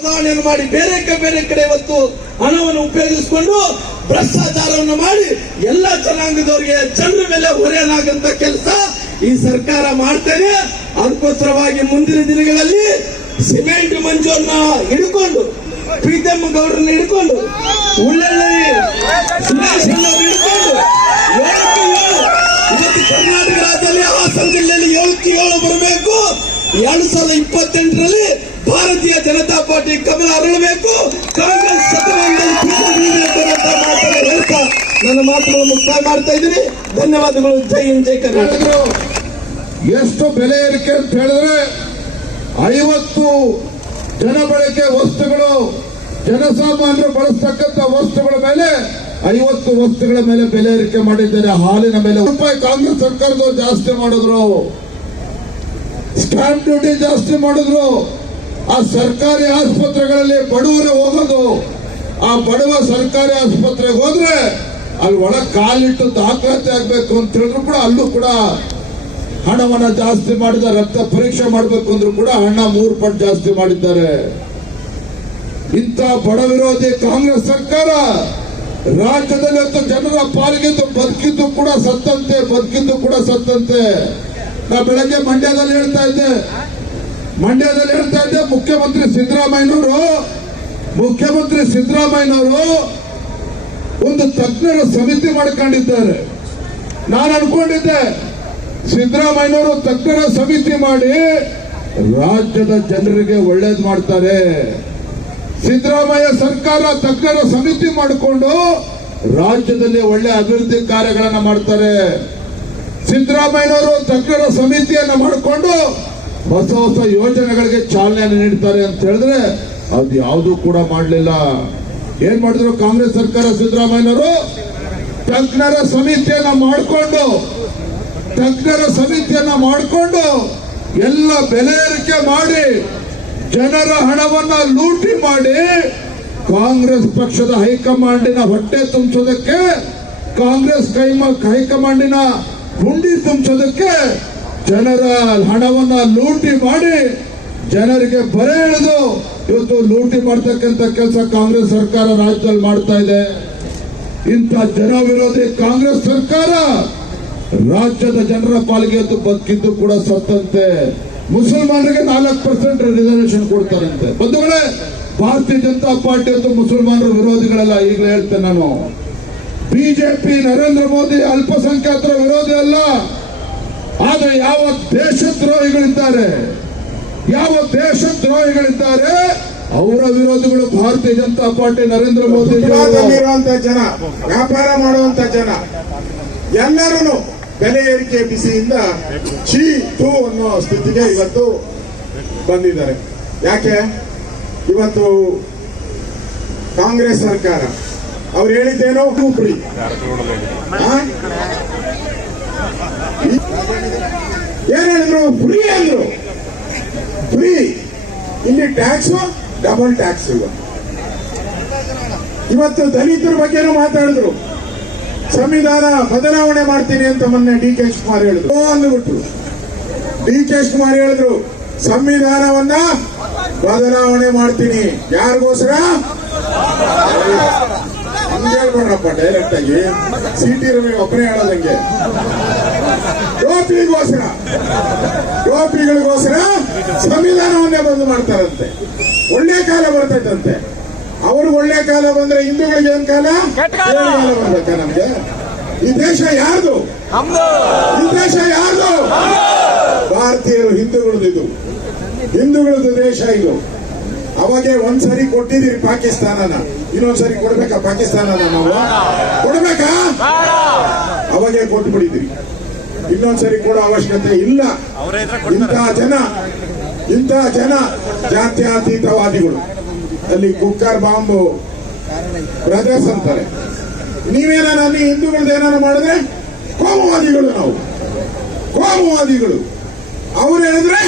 ಬದಲಾವಣೆಯನ್ನು ಮಾಡಿ ಬೇರೆ ಕಡೆ ಇವತ್ತು ಹಣವನ್ನು ಉಪಯೋಗಿಸಿಕೊಂಡು ಭ್ರಷ್ಟಾಚಾರವನ್ನು ಮಾಡಿ ಎಲ್ಲ ಜನಾಂಗದವರಿಗೆ ಜನರ ಮೇಲೆ ಹೊರೆಯಲಾಗಂತ ಕೆಲಸ ಈ ಸರ್ಕಾರ ಮಾಡ್ತೇನೆ. ಅದಕ್ಕೋಸ್ಕರವಾಗಿ ಮುಂದಿನ ದಿನಗಳಲ್ಲಿ ಸಿಮೆಂಟ್ ಮಂಜುವನ್ನ ಹಿಡ್ಕೊಂಡು, ಪ್ರೀತಮ್ ಗೌಡ್ರನ್ನ ಹಿಡ್ಕೊಂಡು, ಉಳ್ಳಳ್ಳಿ ಸುರೇಶ್ ಹಿಡ್ಕೊಂಡು 7ಕ್ಕೆ 7 ಇವತ್ತು ಕರ್ನಾಟಕ ರಾಜ್ಯದಲ್ಲಿ ಹಾಸನ ಜಿಲ್ಲೆಯಲ್ಲಿ 7ಕ್ಕೆ 7 ಬರಬೇಕು. 2028ರಲ್ಲಿ ಭಾರತೀಯ ಜನತಾ ಪಾರ್ಟಿ ಕಮಲ ಅರಳಬೇಕು. ಕಾಂಗ್ರೆಸ್ ಹೇಳ್ತಾ ನನ್ನ ಮಾತುಗಳು ಮುಕ್ತಾಯ ಮಾಡ್ತಾ ಇದ್ದೀನಿ. ಧನ್ಯವಾದಗಳು. ಜೈ ಹಿಂದ್, ಜೈ ಕರ್ನಾಟಕ. ಎಷ್ಟು ಬೆಲೆ ಏರಿಕೆ ಅಂತ ಹೇಳಿದ್ರೆ 50 ಜನಬಳಕೆ ವಸ್ತುಗಳು, ಜನಸಾಮಾನ್ಯರು ಬಳಸ್ತಕ್ಕಂಥ ವಸ್ತುಗಳ ಮೇಲೆ 50 ವಸ್ತುಗಳ ಮೇಲೆ ಬೆಲೆ ಏರಿಕೆ ಮಾಡಿದ್ದಾರೆ. ಹಾಲಿನ ಮೇಲೆ ರೂಪಾಯಿ ಕಾಂಗ್ರೆಸ್ ಸರ್ಕಾರದವರು ಜಾಸ್ತಿ ಮಾಡಿದ್ರು, ಸ್ಟಾಂಪ್ ಡ್ಯೂಟಿ ಜಾಸ್ತಿ ಮಾಡಿದ್ರು. ಆ ಸರ್ಕಾರಿ ಆಸ್ಪತ್ರೆಗಳಲ್ಲಿ ಬಡವರು ಹೋಗೋದು, ಆ ಬಡವ ಸರ್ಕಾರಿ ಆಸ್ಪತ್ರೆಗೆ ಹೋದ್ರೆ ಅಲ್ಲಿ ಒಳಗೆ ಕಾಲಿಟ್ಟು ದಾಖಲಾತಿ ಆಗ್ಬೇಕು ಅಂತ ಹೇಳಿದ್ರು ಕೂಡ ಅಲ್ಲೂ ಕೂಡ ಹಣವನ್ನ ಜಾಸ್ತಿ ಮಾಡಿದ. ರಕ್ತ ಪರೀಕ್ಷೆ ಮಾಡಬೇಕು ಅಂದ್ರೂ ಕೂಡ ಹಣ 3 ಪಟ್ಟು ಜಾಸ್ತಿ ಮಾಡಿದ್ದಾರೆ. ಇಂಥ ಬಡ ವಿರೋಧಿ ಕಾಂಗ್ರೆಸ್ ಸರ್ಕಾರ ರಾಜ್ಯದಲ್ಲಿ ಜನರ ಪಾಲ್ಗಿದ್ದು ಬದುಕಿದ್ದು ಕೂಡ ಸತ್ತಂತೆ. ನಾ ಬೆಳಗ್ಗೆ ಮಂಡ್ಯದಲ್ಲಿ ಹೇಳ್ತಾ ಇದ್ದೆ, ಮುಖ್ಯಮಂತ್ರಿ ಸಿದ್ದರಾಮಯ್ಯನವರು ಒಂದು ತಜ್ಞರ ಸಮಿತಿ ಮಾಡ್ಕೊಂಡಿದ್ದಾರೆ. ನಾನು ಅನ್ಕೊಂಡಿದ್ದೆ ಸಿದ್ದರಾಮಯ್ಯನವರು ತಜ್ಞರ ಸಮಿತಿ ಮಾಡಿ ರಾಜ್ಯದ ಜನರಿಗೆ ಒಳ್ಳೇದು ಮಾಡ್ತಾರೆ. ಸಿದ್ದರಾಮಯ್ಯ ಸರ್ಕಾರ ತಜ್ಞರ ಸಮಿತಿ ಮಾಡಿಕೊಂಡು ರಾಜ್ಯದಲ್ಲಿ ಒಳ್ಳೆ ಅಭಿವೃದ್ಧಿ ಕಾರ್ಯಗಳನ್ನ ಮಾಡ್ತಾರೆ. ಸಿದ್ದರಾಮಯ್ಯನವರು ತಜ್ಞರ ಸಮಿತಿಯನ್ನ ಮಾಡಿಕೊಂಡು ಹೊಸ ಯೋಜನೆಗಳಿಗೆ ಚಾಲನೆ ನೀಡ್ತಾರೆ ಅಂತ ಹೇಳಿದ್ರೆ ಅದು ಯಾವುದೂ ಕೂಡ ಮಾಡಲಿಲ್ಲ. ಏನ್ ಮಾಡಿದ್ರು ಕಾಂಗ್ರೆಸ್ ಸರ್ಕಾರ? ಸಿದ್ದರಾಮಯ್ಯನವರು ತಜ್ಞರ ಸಮಿತಿಯನ್ನ ಮಾಡಿಕೊಂಡು ಎಲ್ಲ ಬೆಲೆ ಏರಿಕೆ ಮಾಡಿ ಜನರ ಹಣವನ್ನ ಲೂಟಿ ಮಾಡಿ ಕಾಂಗ್ರೆಸ್ ಪಕ್ಷದ ಹೈಕಮಾಂಡಿನ ಹೊಟ್ಟೆ ತುಂಬಿಸೋದಕ್ಕೆ, ಕಾಂಗ್ರೆಸ್ ಹೈಕಮಾಂಡಿನ ಹುಂಡಿ ತುಂಬಿಸೋದಕ್ಕೆ ಜನರ ಹಣವನ್ನ ಲೂಟಿ ಮಾಡಿ ಜನರಿಗೆ ಬರೆ ಎಳೆದು ಇವತ್ತು ಲೂಟಿ ಮಾಡ್ತಕ್ಕಂಥ ಕೆಲಸ ಕಾಂಗ್ರೆಸ್ ಸರ್ಕಾರ ರಾಜ್ಯದಲ್ಲಿ ಮಾಡ್ತಾ ಇದೆ. ಇಂಥ ಜನ ವಿರೋಧಿ ಕಾಂಗ್ರೆಸ್ ಸರ್ಕಾರ ರಾಜ್ಯದ ಜನರ ಪಾಲಿಗೆ ಇವತ್ತು ಬದುಕಿದ್ದು ಕೂಡ ಸತ್ತಂತೆ. ಮುಸಲ್ಮಾನರಿಗೆ 4% ರಿಸರ್ವೇಶನ್ ಕೊಡ್ತಾರಂತೆ. ಬಂಧುಗಳೇ, ಭಾರತೀಯ ಜನತಾ ಪಾರ್ಟಿ ಇವತ್ತು ಮುಸಲ್ಮಾನರ ವಿರೋಧಿಗಳಲ್ಲ. ಈಗಲೇ ಹೇಳ್ತೇನೆ ನಾನು, ಬಿಜೆಪಿ ನರೇಂದ್ರ ಮೋದಿ ಅಲ್ಪಸಂಖ್ಯಾತರ ವಿರೋಧಿ ಅಲ್ಲ. ಆದ್ರೆ ಯಾವ ದೇಶದ್ರೋಹಿಗಳಿದ್ದಾರೆ ಅವರ ವಿರೋಧಿಗಳು ಭಾರತೀಯ ಜನತಾ ಪಾರ್ಟಿ ನರೇಂದ್ರ ಮೋದಿ ಜನ, ವ್ಯಾಪಾರ ಮಾಡುವಂತ ಜನ ಎಲ್ಲರೂ ಬೆಲೆ ಏರಿಕೆ ಬಿಸಿಯಿಂದ ಅನ್ನೋ ಸ್ಥಿತಿಗೆ ಇವತ್ತು ಬಂದಿದ್ದಾರೆ. ಯಾಕೆ? ಇವತ್ತು ಕಾಂಗ್ರೆಸ್ ಸರ್ಕಾರ ಅವ್ರು ಹೇಳಿದ್ದೇನೋ ಫ್ರೀ, ಏನ್ ಹೇಳಿದ್ರು? ಫ್ರೀ ಅಂದ್ರು. ಫ್ರೀ ಇಲ್ಲಿ ಟ್ಯಾಕ್ಸ್, ಡಬಲ್ ಟ್ಯಾಕ್ಸ್. ಇವತ್ತು ದಲಿತರ ಬಗ್ಗೆನೂ ಮಾತಾಡಿದ್ರು. ಸಂವಿಧಾನ ಬದಲಾವಣೆ ಮಾಡ್ತೀನಿ ಅಂತ ಮೊನ್ನೆ ಡಿ ಕೆ ಶಿವಕುಮಾರ್ ಹೇಳಿದ್ರು. ಸಂವಿಧಾನವನ್ನ ಬದಲಾವಣೆ ಮಾಡ್ತೀನಿ. ಯಾರಿಗೋಸ್ಕರ? ಹೇಳ್ಬೇಡ್ರಪ್ಪ ಡೈರೆಕ್ಟ್ ಆಗಿ, ಸಿಟಿ ರವಿ ಒಬ್ಬನೇ ಹೇಳೋದಂಗೆ. ಗೋಪಿಗಳಿಗೋಸ್ಕರ ಸಂವಿಧಾನವನ್ನೇ ಬದಲು ಮಾಡ್ತಾರಂತೆ. ಒಳ್ಳೆ ಕಾಲ ಬರ್ತೈತಂತೆ. ಅವ್ರಿಗೆ ಒಳ್ಳೆ ಕಾಲ ಬಂದ್ರೆ ಹಿಂದೂಗಳಿಗೆ ಏನ್ ಕಾಲ ಬರ್ಬೇಕಾ? ನಮ್ಗೆ ಈ ದೇಶ ಯಾರ್ದು? ಭಾರತೀಯರು ಹಿಂದೂಗಳದ್ದು ದೇಶ ಇದು. ಅವಾಗೆ ಒಂದ್ಸರಿ ಕೊಟ್ಟಿದ್ದೀರಿ ಪಾಕಿಸ್ತಾನನ, ಇನ್ನೊಂದ್ಸರಿ ಕೊಡ್ಬೇಕಾ ಪಾಕಿಸ್ತಾನನ? ನಾವು ಕೊಡ್ಬೇಕಾ? ಅವಾಗೆ ಕೊಟ್ಟು ಬಿಟ್ಟಿದ್ರಿ. ಇನ್ನೊಂದ್ಸರಿ ಕೊಡೋ ಅವಶ್ಯಕತೆ ಇಲ್ಲ. ಇಂತಹ ಜನ ಜಾತ್ಯತೀತವಾದಿಗಳು. ಅಲ್ಲಿ ಕುಕ್ಕರ್ ಬಾಂಬು ಬ್ರದರ್ಸ್ ಅಂತಾರೆ. ನೀವೇನ ಹಿಂದೂಗಳದ್ದು ಏನಾರು ಮಾಡಿದ್ರೆ ಕೋಮುವಾದಿಗಳು. ಅವ್ರು ಹೇಳಿದ್ರೆ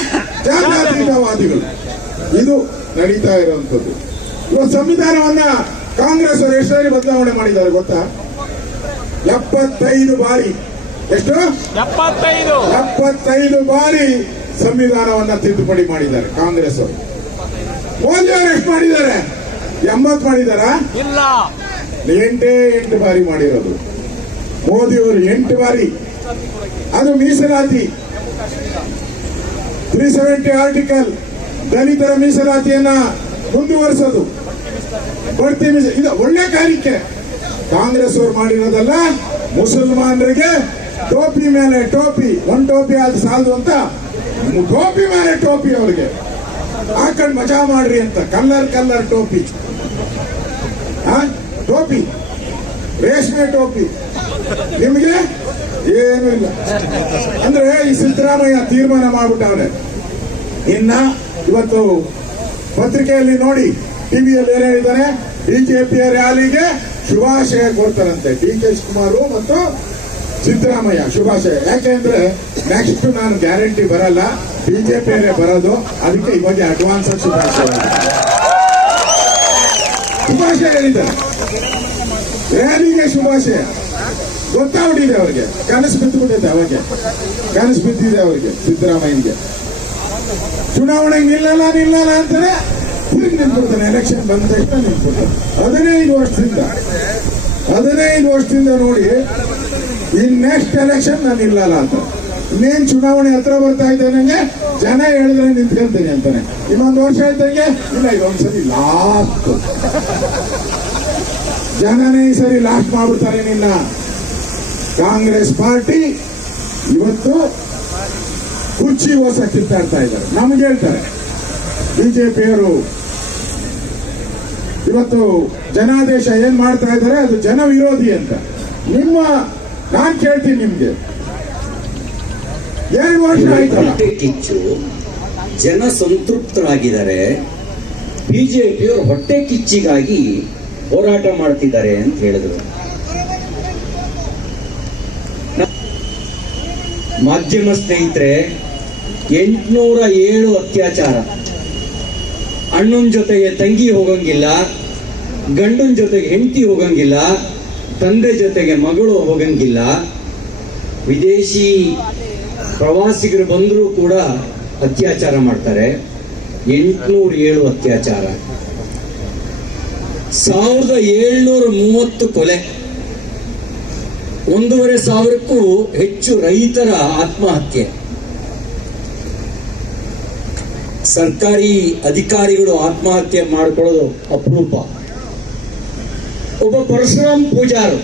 ಜಾತ್ಯತೀತವಾದಿಗಳು. ಇದು ನಡೀತಾ ಇರುವಂತದ್ದು. ಇವತ್ತು ಸಂವಿಧಾನವನ್ನ ಕಾಂಗ್ರೆಸ್ ಅವರು ಎಷ್ಟು ಬದಲಾವಣೆ ಮಾಡಿದ್ದಾರೆ ಗೊತ್ತಾ? 75 ಬಾರಿ. ಎಷ್ಟು? 75 ಬಾರಿ ಸಂವಿಧಾನವನ್ನ ತಿದ್ದುಪಡಿ ಮಾಡಿದ್ದಾರೆ ಕಾಂಗ್ರೆಸ್ ಅವರು. ಮೋದಿ ಅವರು ಎಷ್ಟು ಮಾಡಿದ್ದಾರೆ? 80 ಮಾಡಿದಾರ? ಇಲ್ಲ, 8 ಬಾರಿ ಮಾಡಿರೋದು ಮೋದಿ ಅವರು, 8 ಬಾರಿ. ಅದು ಮೀಸಲಾತಿ 370 ಆರ್ಟಿಕಲ್, ದಲಿತರ ಮೀಸಲಾತಿಯನ್ನ ಮುಂದುವರಿಸೋದು, ಬಡ್ತಿ ಇದು ಒಳ್ಳೆ ಕಾರ್ಯಕ್ಕೆ ಕಾಂಗ್ರೆಸ್ ಅವರು ಮಾಡಿರೋದಲ್ಲ. ಮುಸಲ್ಮಾನರಿಗೆ ಟೋಪಿ ಮೇಲೆ ಟೋಪಿ, ಒಂದು ಟೋಪಿ ಅದು ಸಾಲದು ಅಂತ ಟೋಪಿ ಮೇಲೆ ಟೋಪಿ ಅವ್ರಿಗೆ ಹಾಕೊಂಡು ಮಜಾ ಮಾಡ್ರಿ ಅಂತ, ಕಲ್ಲರ್ ಟೋಪಿ, ಟೋಪಿ, ರೇಷ್ಮೆ ಟೋಪಿ. ನಿಮಗೆ ಏನು ಇಲ್ಲ ಅಂದ್ರೆ ಈ ಸಿದ್ದರಾಮಯ್ಯ ತೀರ್ಮಾನ ಮಾಡ್ಬಿಟ್ಟವ್ರೆ. ಇನ್ನ ಇವತ್ತು ಪತ್ರಿಕೆಯಲ್ಲಿ ನೋಡಿ, ಟಿವಿಯಲ್ಲಿ ಏನೇ ಹೇಳಿದ್ದಾರೆ, ಬಿಜೆಪಿಯ ರ್ಯಾಲಿಗೆ ಶುಭಾಶಯ ಕೊಡ್ತಾರಂತೆ ಡಿ.ಕೆ. ಶಿವಕುಮಾರ್ ಮತ್ತು ಸಿದ್ದರಾಮಯ್ಯ. ಶುಭಾಶಯ ಯಾಕೆಂದ್ರೆ ನೆಕ್ಸ್ಟ್ ನಾನು ಗ್ಯಾರಂಟಿ ಬರಲ್ಲ, ಬಿಜೆಪಿಯವರೇ ಬರೋದು, ಅದಕ್ಕೆ ಇವಾಗ ಅಡ್ವಾನ್ಸ್ ಶುಭಾಶಯ ಹೇಳಿದ್ದಾರೆ. ರ್ಯಾಲಿಗೆ ಶುಭಾಶಯ ಗೊತ್ತಾಗ್ಬಿಟ್ಟಿದೆ ಅವ್ರಿಗೆ, ಕನಸು ಬಿದ್ದುಬಿಟ್ಟಿದೆ. ಅವಾಗ ಕನಸು ಬಿದ್ದಿದೆ ಅವ್ರಿಗೆ, ಸಿದ್ದರಾಮಯ್ಯಗೆ. ಚುನಾವಣೆ ನಿಲ್ಲಲ್ಲ ಅಂತಾನೆ ತಿರುಗಿ ನಿಂತ್ಬಿಡ್ತಾನೆ. ಎಲೆಕ್ಷನ್ ಬಂದ ತಕ್ಷಣ ನಿಂತ್ಬಿಡ್ತಾನೆ. 15 ವರ್ಷದಿಂದ ನೋಡಿ, ಈ ನೆಕ್ಸ್ಟ್ ಎಲೆಕ್ಷನ್ ನಾನು ನಿಲ್ಲಲ್ಲ ಅಂತ. ಇನ್ನೇನ್ ಚುನಾವಣೆ ಹತ್ರ ಬರ್ತಾ ಇದ್ದಾನೆ, ಜನ ಹೇಳಿದ್ರೆ ನಿಂತ್ಕೊಂತೀನಿ ಅಂತಾನೆ. ಇನ್ನೊಂದು ವರ್ಷ ಇದ್ದಂಗೆ ಇಲ್ಲ, ಇದೊಂದ್ಸರಿ ಲಾಸ್ಟ್, ಜನನೇ ಈ ಸರಿ ಲಾಸ್ಟ್ ಮಾಡ್ಬಿಡ್ತಾರೆ ನಿನ್ನ. ಕಾಂಗ್ರೆಸ್ ಪಾರ್ಟಿ ಇವತ್ತು ಕುರ್ಚಿ ಹೊಸ ಕಿತ್ತಾಡ್ತಾ ಇದ್ದಾರೆ. ನಮ್ಗೆ ಹೇಳ್ತಾರೆ ಬಿಜೆಪಿಯವರು ಇವತ್ತು ಜನಾದೇಶ ಏನ್ ಮಾಡ್ತಾ ಇದ್ದಾರೆ ಅದು ಜನ ವಿರೋಧಿ ಅಂತ. ನಾನ್ ಕೇಳ್ತೀನಿ ನಿಮ್ಗೆ, 2 ವರ್ಷ ಆಯ್ತಲ್ಲ, ಕಿಚ್ಚು ಜನ ಸಂತೃಪ್ತರಾಗಿದ್ದಾರೆ, ಬಿಜೆಪಿಯವರು ಹೊಟ್ಟೆ ಕಿಚ್ಚಿಗಾಗಿ ಹೋರಾಟ ಮಾಡ್ತಿದ್ದಾರೆ ಅಂತ ಹೇಳಿದ್ರು. ಮಾಧ್ಯಮ ಸ್ನೇಹಿತರೆ, 807 ಅತ್ಯಾಚಾರ, ಅಣ್ಣನ ಜೊತೆಗೆ ತಂಗಿ ಹೋಗಂಗಿಲ್ಲ, ಗಂಡನ ಜೊತೆಗೆ ಹೆಂಡತಿ ಹೋಗಂಗಿಲ್ಲ, ತಂದೆ ಜೊತೆಗೆ ಮಗಳು ಹೋಗಂಗಿಲ್ಲ, ವಿದೇಶಿ ಪ್ರವಾಸಿಗರು ಬಂದರೂ ಕೂಡ ಅತ್ಯಾಚಾರ ಮಾಡ್ತಾರೆ. 807 ಅತ್ಯಾಚಾರ, 1730 ಕೊಲೆ, 1,500ಕ್ಕೂ ಹೆಚ್ಚು ರೈತರ ಆತ್ಮಹತ್ಯೆ. ಸರ್ಕಾರಿ ಅಧಿಕಾರಿಗಳು ಆತ್ಮಹತ್ಯೆ ಮಾಡಿಕೊಳ್ಳೋದು ಅಪರೂಪ. ಒಬ್ಬ Parashuram Pujar,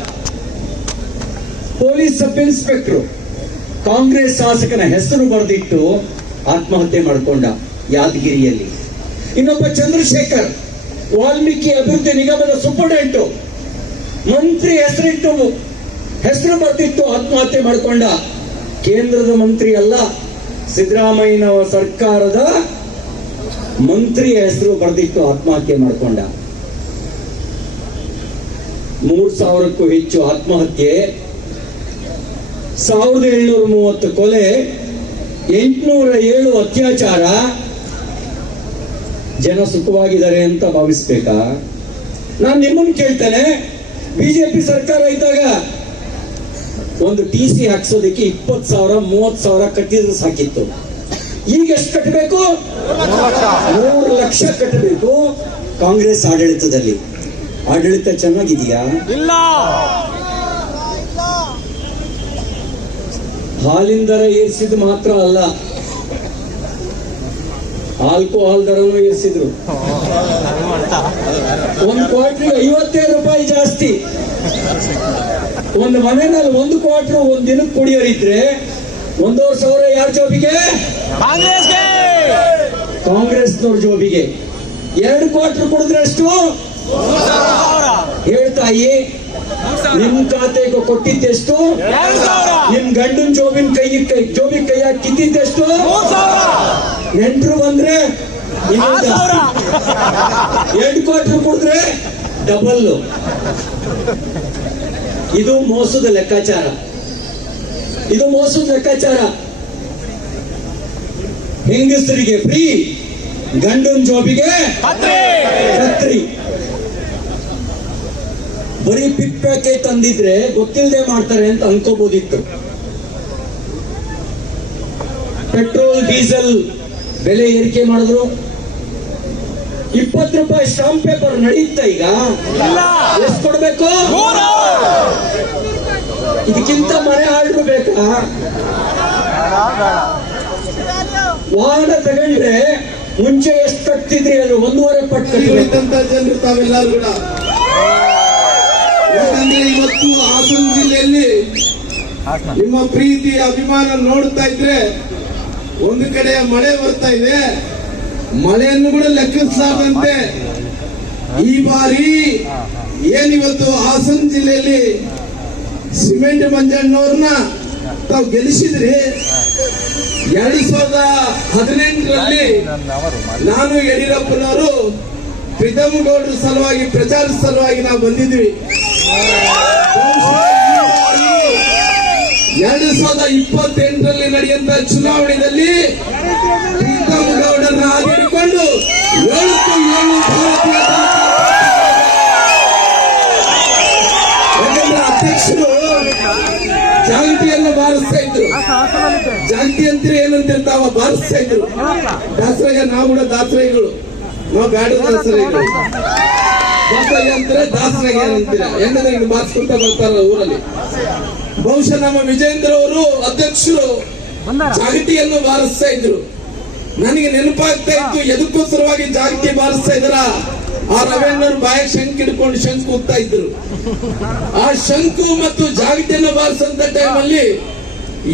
police sub inspector, Congress ಶಾಸಕನ ಹೆಸರು ಬರೆದಿಟ್ಟು ಆತ್ಮಹತ್ಯೆ ಮಾಡಿಕೊಂಡ ಯಾದಗಿರಿಯಲ್ಲಿ. ಇನ್ನೊಬ್ಬ ಚಂದ್ರಶೇಖರ್, ವಾಲ್ಮೀಕಿ ಅಭಿವೃದ್ಧಿ ನಿಗಮದ ಸೂಪರ್ಡೆಂಟು, ಮಂತ್ರಿ ಹೆಸರು ಬರೆದಿಟ್ಟು ಆತ್ಮಹತ್ಯೆ ಮಾಡಿಕೊಂಡ. ಕೇಂದ್ರದ ಮಂತ್ರಿ ಅಲ್ಲ, ಸಿದ್ದರಾಮಯ್ಯನ ಸರ್ಕಾರದ ಮಂತ್ರಿಯ ಹೆಸರು ಬರೆದಿಟ್ಟು ಆತ್ಮಹತ್ಯೆ ಮಾಡಿಕೊಂಡ. 3,000ಕ್ಕೂ ಹೆಚ್ಚು ಆತ್ಮಹತ್ಯೆ, 1730 ಕೊಲೆ, 807 ಅತ್ಯಾಚಾರ. ಜನ ಸುಖವಾಗಿದ್ದಾರೆ ಅಂತ ಭಾವಿಸ್ಬೇಕಾ? ನಾನು ನಿಮ್ಮನ್ನು ಕೇಳ್ತೇನೆ, ಬಿಜೆಪಿ ಸರ್ಕಾರ ಇದ್ದಾಗ ಒಂದು TC ಹಾಕ್ಸೋದಕ್ಕೆ 20,000 30,000 ಕಟ್ಟಿದ್ರೆ ಸಾಕಿತ್ತು. ಈಗ ಎಷ್ಟು ಕಟ್ಟಬೇಕು? 3 ಲಕ್ಷ ಕಟ್ಟಬೇಕು. ಕಾಂಗ್ರೆಸ್ ಆಡಳಿತದಲ್ಲಿ ಆಡಳಿತ ಚೆನ್ನಾಗಿದೆಯಾ? ಇಲ್ಲ. ಹಾಲಿನ ದರ ಏರಿಸಿದ್ ಮಾತ್ರ ಅಲ್ಲ, ಆಲ್ಕೋಹಾಲ್ ದರನು ಏರಿಸಿದ್ರು. 1 ಕ್ವಾರ್ಟರ್ಗೆ 55 ರೂಪಾಯಿ ಜಾಸ್ತಿ. ಒಂದು ಮನೆಯಲ್ಲಿ 1 ಕ್ವಾರ್ಟರ್ ಒಂದ್ ದಿನಕ್ಕೆ ಕುಡಿಯೋರಿದ್ರೆ 1,500 ಯಾರ ಜೋಬಿಗೆ? ಕಾಂಗ್ರೆಸ್ನವ್ರ ಜೋಬಿಗೆ. 2 ಕ್ವಾರ್ಟರ್ ಕುಡಿದ್ರೆ ಎಷ್ಟು? ಹೇಳ್ತಾಯಿ, ನಿಮ್ ಖಾತೆಗೆ ಕೊಟ್ಟಿದ್ದೆಷ್ಟು? ನಿಮ್ ಗಂಡನ್ ಜೋಬಿಗೆ ಕೈ ಹಾಕಿ ಕಿತ್ತಿದ್ದೆಷ್ಟು? ನೆಂಟರು ಬಂದ್ರೆ 2 ಕ್ವಾರ್ಟರ್ ಕುಡಿದ್ರೆ ಡಬಲ್. ಇದು ಮೋಸದ ಲೆಕ್ಕಾಚಾರ, ಇದು ಮೋಸದ ಲೆಕ್ಕಾಚಾರ. ಹೆಂಗಸರಿಗೆ ಫ್ರೀ, ಗಂಡನ ಜೋಬಿಗೆ ಕತ್ರಿ. ಬರೀ ಪಿಕ್ ಪ್ಯಾಕೆಟ್ ತಂದಿದ್ರೆ ಗೊತ್ತಿಲ್ಲದೆ ಮಾಡ್ತಾರೆ ಅಂತ ಅನ್ಕೋಬಹುದಿತ್ತು. ಪೆಟ್ರೋಲ್ ಡೀಸೆಲ್ ಬೆಲೆ ಏರಿಕೆ ಮಾಡಿದ್ರು, ₹20 ಸ್ಟಾಂಪ್ ಪೇಪರ್ ನಡೆಯುತ್ತಾ ಈಗ? ಎಷ್ಟು ಕೊಡ್ಬೇಕು? ಇದಕ್ಕಿಂತ ಮನೆ ಆರ್ಡರ್ ಬೇಕಾ? ವಾಹನ ತಗೊಂಡ್ರೆ ಮುಂಚೆ ಎಷ್ಟು ಕಟ್ತಿದ್ರಿ? ಅದು 1.5 ಪಟ್ಟು ಇರುವಂತ ಜನರು ತಾವೆಲ್ಲರೂ ಕೂಡ. ಯಾಕಂದ್ರೆ ಇವತ್ತು ಹಾಸನ ಜಿಲ್ಲೆಯಲ್ಲಿ ನಿಮ್ಮ ಪ್ರೀತಿ ಅಭಿಮಾನ ನೋಡ್ತಾ ಇದ್ರೆ ಒಂದು ಕಡೆ ಮಳೆ ಬರ್ತಾ ಇದೆ, ಮಳೆಯನ್ನು ಕೂಡ ಲೆಕ್ಕಿಸಲಾರದಂತೆ ಈ ಬಾರಿ ಏನಿವತ್ತು ಹಾಸನ ಜಿಲ್ಲೆಯಲ್ಲಿ ಸಿಮೆಂಟ್ ಮಂಜಣ್ಣವ್ರನ್ನ ತಾವು ಗೆಲ್ಲಿಸಿದ್ರಿ. 2018ರಲ್ಲಿ ನಾನು ಯಡಿಯೂರಪ್ಪನವರು ಪ್ರೀತಮ್ ಗೌಡ್ರ ಸಲುವಾಗಿ ಪ್ರಚಾರ ಸಲುವಾಗಿ ನಾವು ಬಂದಿದ್ವಿ. 2028ರಲ್ಲಿ ನಡೆಯುವಂತ ಚುನಾವಣೆಯಲ್ಲಿ ಪ್ರೀತಮ್ ಗೌಡರನ್ನ ಆಗಿಡಿಕೊಂಡು 7 ಭಾರತೀಯ ಯಾಕಂದ್ರೆ ಅಧ್ಯಕ್ಷರು ಜಾಗೃತಿಯನ್ನು ಬಾರಿಸ್ತಾ ಇದ್ರು. ಜಾಗೃತಿ ಅಂತೀರಿ ಏನಂತಿರ್ತಾವ ಬಾರಿಸ್ತಾ ಇದ್ರು. ದಾಸರಯ್ಯ, ನಾವು ಕೂಡ ದಾಸರಯ್ಯಗಳು, ನಾವು ಗಾಡಿ ದಾಸರಯ್ಯಗಳು. ದಾಸರಯ್ಯ ಅಂತಾರೆ, ದಾಸರಯ್ಯ ಅಂತೀರ ಹೆಂಗಂದ್ರೆ ಹಿಂಗ್ ಬಾರಿಸ್ಕೊಂತ ಬರ್ತಾರಲ್ಲ ಊರಲ್ಲಿ. ಬಹುಶಃ ನಮ್ಮ ವಿಜೇಂದ್ರ ಅವರು ಅಧ್ಯಕ್ಷರು ಜಾಗೃತಿಯನ್ನು ಬಾರಿಸ್ತಾ ಇದ್ರು. ನನಗೆ ನೆನಪಾಗ್ತಾ ಇತ್ತು ಎದಕ್ಕೋಸ್ಕರವಾಗಿ ಜಾಗೃತಿ ಬಾರಿಸ್ತಾ ಇದ್ದಾರ. ಆ ರವೀಂದ್ರ ಬಾಯಕ್ ಶಂಕು ಹಿಡ್ಕೊಂಡು ಶಂಕು ಹೋಗ್ತಾ ಇದ್ರು. ಆ ಶಂಕು ಮತ್ತು ಜಾಗೃತಿಯನ್ನು ಬಾರಿಸಂತ ಟೈಮಲ್ಲಿ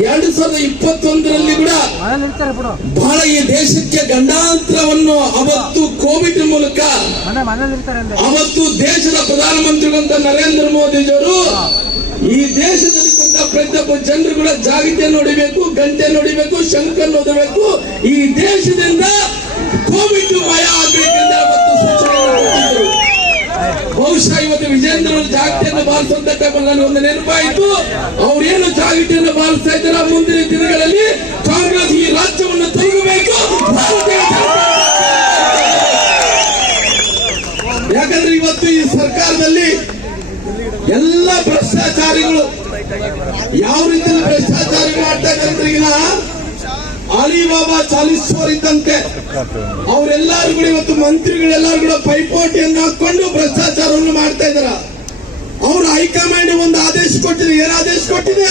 2021ರಲ್ಲಿ ಕೂಡ ಬಹಳ ಈ ದೇಶಕ್ಕೆ ಗಂಡಾಂತರವನ್ನು ಅವತ್ತು ಕೋವಿಡ್ ಮೂಲಕ ಅವತ್ತು ದೇಶದ ಪ್ರಧಾನಮಂತ್ರಿಗಳಂತ ನರೇಂದ್ರ ಮೋದಿಜಿಯವರು ಈ ದೇಶದಲ್ಲಿದ್ದಂತ ಪ್ರತಿಯೊಬ್ಬ ಜನರು ಕೂಡ ಜಾಗೃತಿಯನ್ನು ನೋಡಬೇಕು, ಗಂಟೆ ನೋಡಬೇಕು, ಶಂಕನ್ನು ಓದಬೇಕು, ಈ ದೇಶದಿಂದ ಕೋವಿಡ್ ಮಯ ಆಗ್ಬೇಕೆಂದ ಅವತ್ತು ಸೂಚನೆ ಕೊಟ್ಟಿದ್ದರು. ಬಹುಶಃ ಇವತ್ತು ವಿಜೇಂದ್ರ ಜಾಗೃತಿಯನ್ನು ಬಾರಿಸುವಂತ ಟೈಮಲ್ಲಿ ನನಗೆ ಒಂದು ನೆನಪಾಯಿತು. ಅವ್ರೇನು ಜಾಗೃತಿಯನ್ನು ಬಾರಿಸ್ತಾ ಇದ್ದಾರೆ, ಮುಂದಿನ ದಿನಗಳಲ್ಲಿ ಕಾಂಗ್ರೆಸ್ ಈ ರಾಜ್ಯವನ್ನು ತೊಲಗಬೇಕು. ಯಾಕಂದ್ರೆ ಇವತ್ತು ಈ ಸರ್ಕಾರದಲ್ಲಿ ಎಲ್ಲ ಭ್ರಷ್ಟಾಚಾರಿಗಳು ಯಾವ ರೀತಿಯಲ್ಲಿ ಭ್ರಷ್ಟಾಚಾರ ಮಾಡ್ತಾ ಇದ್ದಾರೆ. ಈಗ ಅಲಿಬಾಬಾ ಚಾಲಿಸುವರಿದ್ದಂತೆ ಅವರೆಲ್ಲರೂ ಕೂಡ ಇವತ್ತು ಮಂತ್ರಿಗಳೆಲ್ಲರೂ ಕೂಡ ಪೈಪೋಟಿಯನ್ನು ಹಾಕೊಂಡು ಭ್ರಷ್ಟಾಚಾರವನ್ನು ಮಾಡ್ತಾ ಇದಾರ. ಅವ್ರು ಹೈಕಮಾಂಡ್ ಒಂದು ಆದೇಶ ಕೊಟ್ಟಿದೆ. ಏನ್ ಆದೇಶ ಕೊಟ್ಟಿದೆ?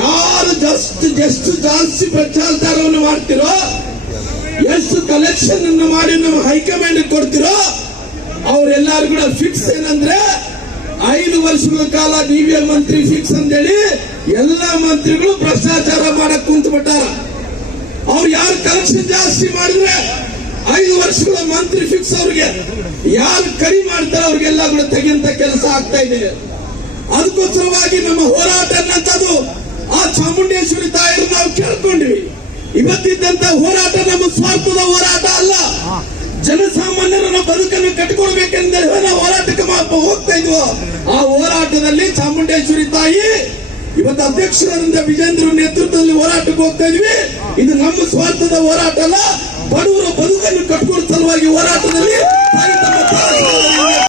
ಯಾರು ಎಷ್ಟು ಜಾಸ್ತಿ ಭ್ರಷ್ಟಾಚಾರವನ್ನು ಮಾಡ್ತಿರೋ, ಎಷ್ಟು ಕಲೆಕ್ಷನ್ ಅನ್ನು ಮಾಡಿ ನಮ್ಮ ಹೈಕಮಾಂಡ್ ಕೊಡ್ತಿರೋ ಅವರೆಲ್ಲರೂ ಕೂಡ ಫಿಕ್ಸ್. ಏನಂದ್ರೆ 5 ವರ್ಷಗಳ ಕಾಲ ನೀವೇ ಮಂತ್ರಿ ಫಿಕ್ಸ್ ಅಂತೇಳಿ ಎಲ್ಲಾ ಮಂತ್ರಿಗಳು ಭ್ರಷ್ಟಾಚಾರ ಮಾಡಕ್ ಕುಂತು ಬಿಟ್ಟಾರ. ಅವ್ರು ಯಾರು ಕಲೆಕ್ಷನ್ ಜಾಸ್ತಿ ಮಾಡಿದ್ರೆ 5 ವರ್ಷಗಳ ಮಂತ್ರಿ ಫಿಕ್ಸ್. ಅವ್ರಿಗೆ ಯಾರು ಕಡಿ ಮಾಡ್ತಾರೆ ಅವ್ರಿಗೆಲ್ಲ ಕೂಡ ತೆಗೆಯುವಂತ ಕೆಲಸ ಆಗ್ತಾ ಇದೆ. ಅದಕ್ಕೋಸ್ಕರವಾಗಿ ನಮ್ಮ ಹೋರಾಟ ಅನ್ನಂಥದ್ದು ಆ ಚಾಮುಂಡೇಶ್ವರಿ ತಾಯಿಯನ್ನು ನಾವು ಕೇಳ್ಕೊಂಡ್ವಿ. ಇವತ್ತಿದ್ದಂತ ಹೋರಾಟ ನಮ್ಮ ಸ್ವಾರ್ಥದ ಹೋರಾಟ ಅಲ್ಲ. ಜನಸಾಮಾನ್ಯರನ್ನ ಬದುಕನ್ನು ಕಟ್ಟಿಕೊಳ್ಬೇಕೆಂದ್ರೆ ನಾವು ಹೋರಾಟಕ್ಕೆ ಹೋಗ್ತಾ ಇದ್ವು. ಆ ಹೋರಾಟದಲ್ಲಿ ಚಾಮುಂಡೇಶ್ವರಿ ತಾಯಿ ಇವತ್ತು ಅಧ್ಯಕ್ಷರಿಂದ ವಿಜೇಂದ್ರ ನೇತೃತ್ವದಲ್ಲಿ ಹೋರಾಟಕ್ಕೆ ಹೋಗ್ತಾ ಇದ್ವಿ. ಇದು ನಮ್ಮ ಸ್ವಾರ್ಥದ ಹೋರಾಟ ಅಲ್ಲ, ಬಡವರ ಬದುಕನ್ನು ಕಟ್ಟಿಕೊಳ್ಳುವ ಸಲುವಾಗಿ ಹೋರಾಟದಲ್ಲಿ